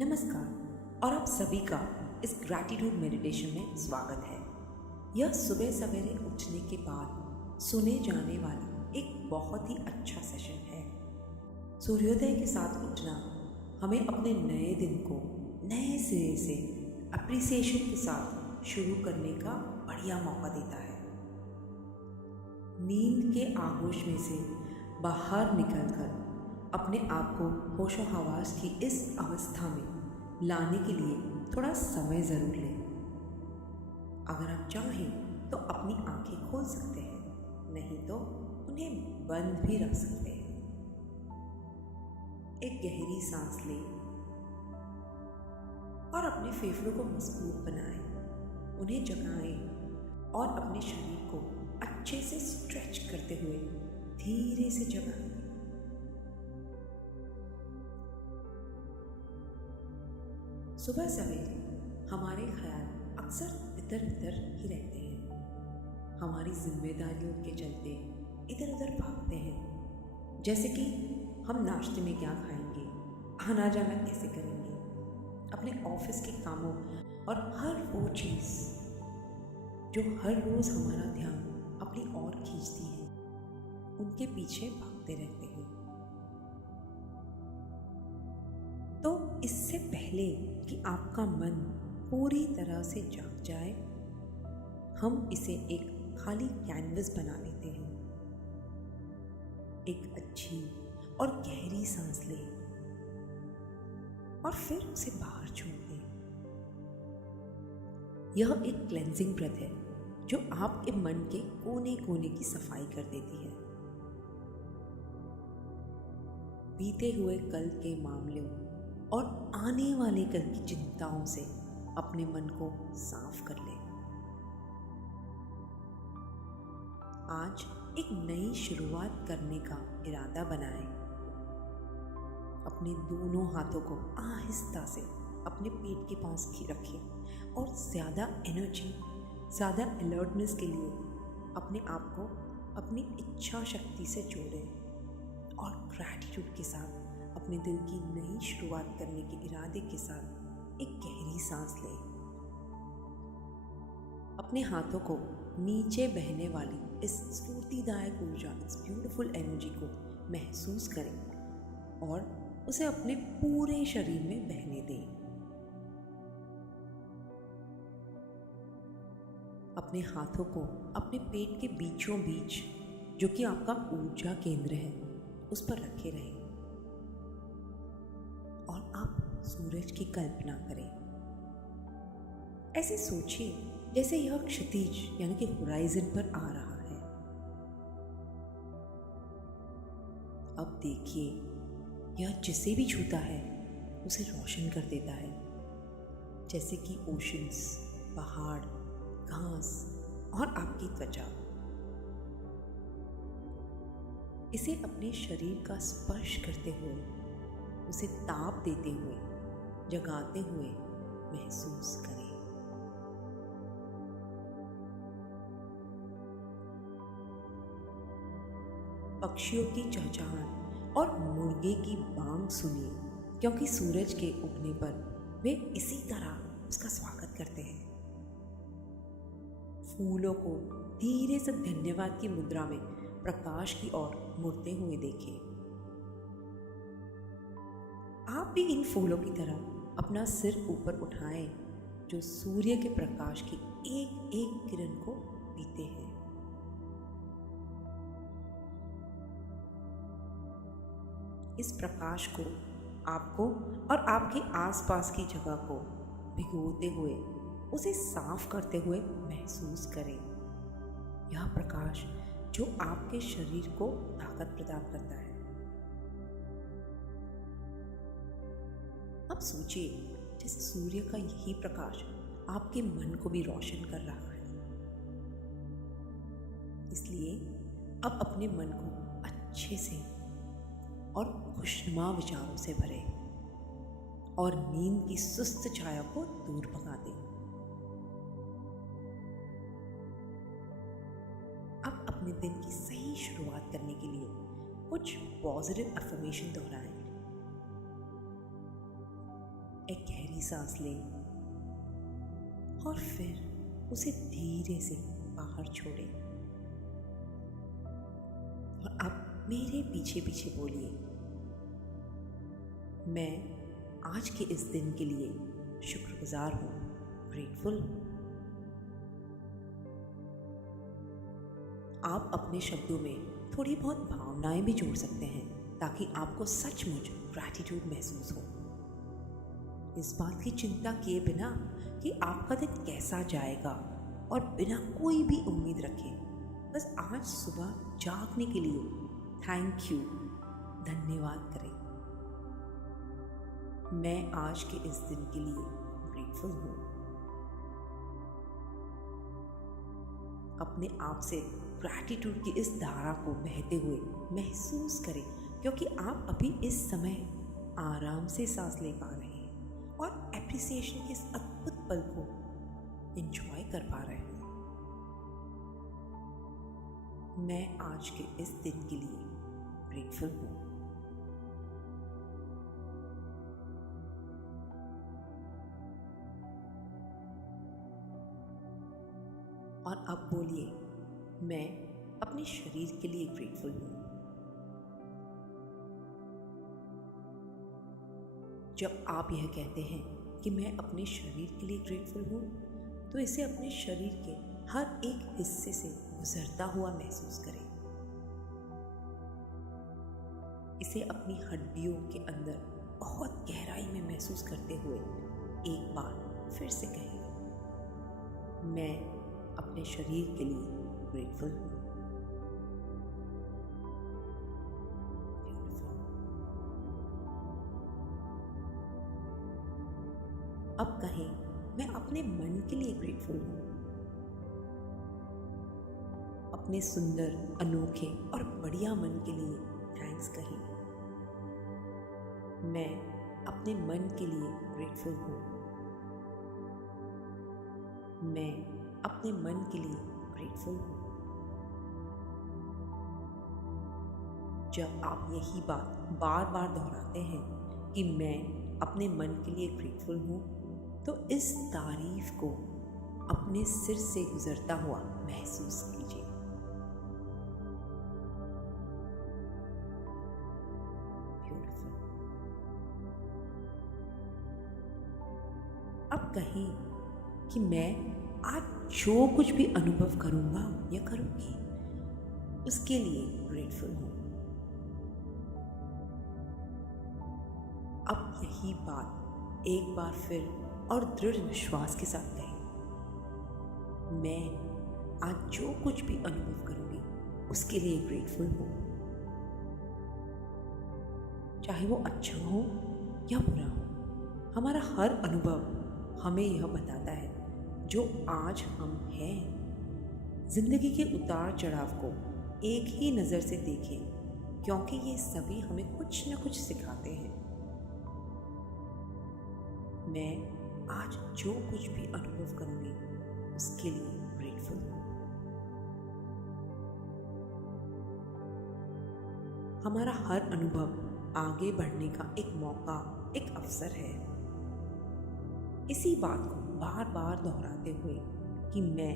नमस्कार और आप सभी का इस ग्रैटिट्यूड मेडिटेशन में स्वागत है। यह सुबह सवेरे उठने के बाद सुने जाने वाला एक बहुत ही अच्छा सेशन है। सूर्योदय के साथ उठना हमें अपने नए दिन को नए सिरे से अप्रिसिएशन के साथ शुरू करने का बढ़िया मौका देता है। नींद के आगोश में से बाहर निकलकर अपने आप को होशो हवास की इस अवस्था में लाने के लिए थोड़ा समय ज़रूर लें। अगर आप चाहें तो अपनी आंखें खोल सकते हैं, नहीं तो उन्हें बंद भी रख सकते हैं। एक गहरी सांस लें और अपने फेफड़ों को मजबूत बनाएं, उन्हें जगाएं और अपने शरीर को अच्छे से स्ट्रेच करते हुए धीरे से जगाएं। सुबह सवेरे हमारे ख्याल अक्सर इधर उधर ही रहते हैं। हमारी जिम्मेदारियों के चलते इधर उधर भागते हैं, जैसे कि हम नाश्ते में क्या खाएंगे, आना जाना कैसे करेंगे, अपने ऑफिस के कामों और हर वो चीज़ जो हर रोज़ हमारा ध्यान अपनी ओर खींचती है, उनके पीछे भागते रहते हैं। तो इससे पहले कि आपका मन पूरी तरह से जाग जाए, हम इसे एक खाली कैनवस बना लेते हैं। एक अच्छी और गहरी सांस लें और फिर उसे बाहर छोड़ दें। यह एक क्लेंजिंग ब्रेथ है जो आपके मन के कोने कोने की सफाई कर देती है। बीते हुए कल के मामलों और आने वाले कल की चिंताओं से अपने मन को साफ कर लें। आज एक नई शुरुआत करने का इरादा बनाएं। अपने दोनों हाथों को आहिस्ता से अपने पेट के पास रखें और ज़्यादा एनर्जी, ज़्यादा अलर्टनेस के लिए अपने आप को अपनी इच्छा शक्ति से जोड़ें और ग्रैटिट्यूड के साथ अपने दिल की नई शुरुआत करने के इरादे के साथ एक गहरी सांस लें। अपने हाथों को नीचे बहने वाली इस स्फूर्तिदायक ऊर्जा, इस ब्यूटीफुल एनर्जी को महसूस करें और उसे अपने पूरे शरीर में बहने दें। अपने हाथों को अपने पेट के बीचों बीच, जो कि आपका ऊर्जा केंद्र है, उस पर रखे रहें और आप सूरज की कल्पना करें। ऐसे सोचिए जैसे यह क्षितिज यानी कि होराइजन पर आ रहा है। अब देखिए, यह जिसे भी छूता है उसे रोशन कर देता है, जैसे कि ओशंस, पहाड़, घास और आपकी त्वचा। इसे अपने शरीर का स्पर्श करते हुए, उसे ताप देते हुए, जगाते हुए महसूस करें। पक्षियों की चहचहाट और मुर्गे की बांग सुनिए, क्योंकि सूरज के उगने पर वे इसी तरह उसका स्वागत करते हैं। फूलों को धीरे से धन्यवाद की मुद्रा में प्रकाश की ओर मुड़ते हुए देखें। आप भी इन फूलों की तरह अपना सिर ऊपर उठाएं, जो सूर्य के प्रकाश की एक एक किरण को पीते हैं। इस प्रकाश को आपको और आपके आसपास की जगह को भिगोते हुए, उसे साफ करते हुए महसूस करें। यह प्रकाश जो आपके शरीर को ताकत प्रदान करता है। अब सोचिए जैसे सूर्य का यही प्रकाश आपके मन को भी रोशन कर रहा है। इसलिए अब अपने मन को अच्छे से और खुशनुमा विचारों से भरें और नींद की सुस्त छाया को दूर भगा दें। अब अपने दिन की सही शुरुआत करने के लिए कुछ पॉजिटिव अफर्मेशन दोहराएं। एक गहरी सांस लें और फिर उसे धीरे से बाहर छोड़ें। और अब मेरे पीछे पीछे बोलिए, मैं आज के इस दिन के लिए शुक्रगुजार हूँ, ग्रेटफुल। आप अपने शब्दों में थोड़ी बहुत भावनाएं भी जोड़ सकते हैं ताकि आपको सचमुच ग्रैटिट्यूड महसूस हो। इस बात की चिंता किए बिना कि आपका दिन कैसा जाएगा और बिना कोई भी उम्मीद रखे बस आज सुबह जागने के लिए थैंक यू, धन्यवाद करें। मैं आज के इस दिन के लिए ग्रेटफुल हूँ। अपने आप से ग्रैटिट्यूड की इस धारा को बहते हुए महसूस करें, क्योंकि आप अभी इस समय आराम से सांस ले पा रहे हैं और एप्रिसिएशन के इस अद्भुत पल को एंजॉय कर पा रहे हैं। मैं आज के इस दिन के लिए ग्रेटफुल हूँ। और अब बोलिए, मैं अपने शरीर के लिए ग्रेटफुल हूँ। जब आप यह कहते हैं कि मैं अपने शरीर के लिए ग्रेटफुल हूँ, तो इसे अपने शरीर के हर एक हिस्से से गुजरता हुआ महसूस करें। इसे अपनी हड्डियों के अंदर बहुत गहराई में महसूस करते हुए एक बार फिर से कहें, मैं अपने शरीर के लिए ग्रेटफुल हूँ। अब कहें, मैं अपने मन के लिए ग्रेटफुल हूँ। अपने सुंदर, अनोखे और बढ़िया मन के लिए थैंक्स कहें। मैं अपने मन के लिए ग्रेटफुल हूँ। मैं अपने मन के लिए ग्रेटफुल हूँ। जब आप यही बात बार बार दोहराते हैं कि मैं अपने मन के लिए ग्रेटफुल हूँ, तो इस तारीफ को अपने सिर से गुजरता हुआ महसूस कीजिए। ब्यूटीफुल। अब कहें कि मैं आज जो कुछ भी अनुभव करूंगा या करूंगी उसके लिए ग्रेटफुल हूं। अब यही बात एक बार फिर और दृढ़ विश्वास के साथ कहें, मैं आज जो कुछ भी अनुभव करूंगी उसके लिए ग्रेटफुल हूं। चाहे वो अच्छा हो या बुरा हो, हमारा हर अनुभव हमें यह बताता है जो आज हम हैं। जिंदगी के उतार चढ़ाव को एक ही नज़र से देखें, क्योंकि ये सभी हमें कुछ न कुछ सिखाते हैं। मैं आज जो कुछ भी अनुभव करूंगी उसके लिए ग्रेटफुल हूँ। हमारा हर अनुभव आगे बढ़ने का एक मौका, एक अवसर है। इसी बात को बार बार दोहराते हुए कि मैं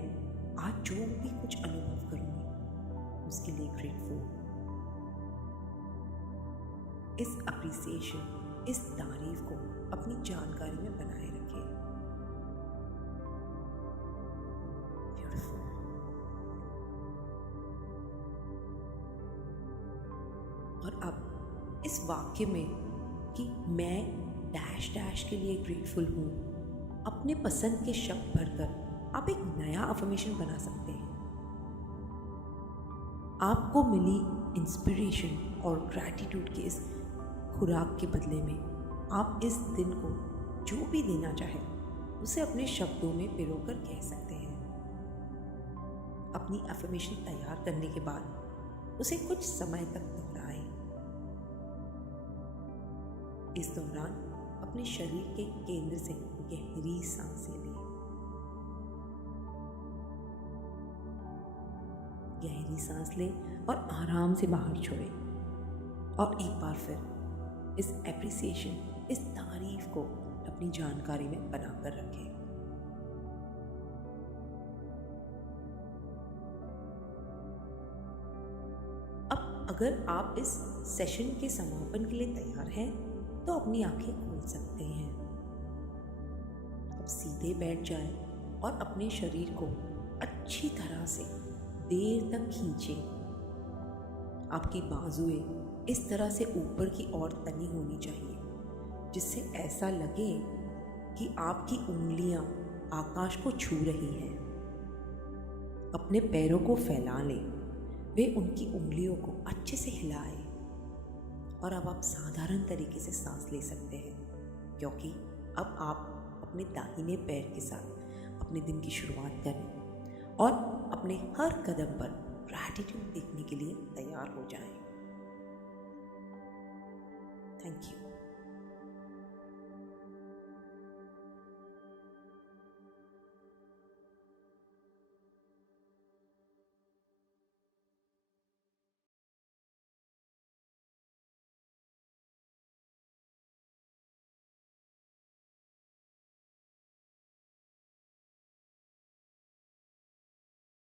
आज जो भी कुछ अनुभव करूंगी उसके लिए ग्रेटफुल। इस अप्रिसिएशन, इस तारीफ को अपनी जानकारी में बनाए रखें। ब्यूटीफुल। और अब इस वाक्य में कि मैं डैश डैश के लिए ग्रेटफुल हूँ, अपने पसंद के शब्द भरकर आप एक नया अफर्मेशन बना सकते हैं। आपको मिली इंस्पिरेशन और ग्रैटिट्यूड के इस खुराक के बदले में आप इस दिन को जो भी देना चाहें उसे अपने शब्दों में पिरोकर कह सकते हैं। अपनी अफर्मेशन तैयार करने के बाद उसे कुछ समय तक दोहराएं। इस दौरान अपने शरीर के केंद्र से गहरी सांसें लें। गहरी सांस लें और आराम से बाहर छोड़ें। और एक बार फिर इस एप्रिसिएशन, इस तारीफ को अपनी जानकारी में बनाकर रखें। अब अगर आप इस सेशन के समापन के लिए तैयार हैं तो अपनी आंखें खोल सकते हैं। अब सीधे बैठ जाएं और अपने शरीर को अच्छी तरह से देर तक खींचें। आपकी बाजुएं इस तरह से ऊपर की ओर तनी होनी चाहिए जिससे ऐसा लगे कि आपकी उंगलियां आकाश को छू रही हैं। अपने पैरों को फैला लें, वे उनकी उंगलियों को अच्छे से हिलाएं और अब आप साधारण तरीके से सांस ले सकते हैं, क्योंकि अब आप अपने दाहिने पैर के साथ अपने दिन की शुरुआत करें और अपने हर कदम पर ग्रैटिट्यूड देखने के लिए तैयार हो जाएं। Thank you.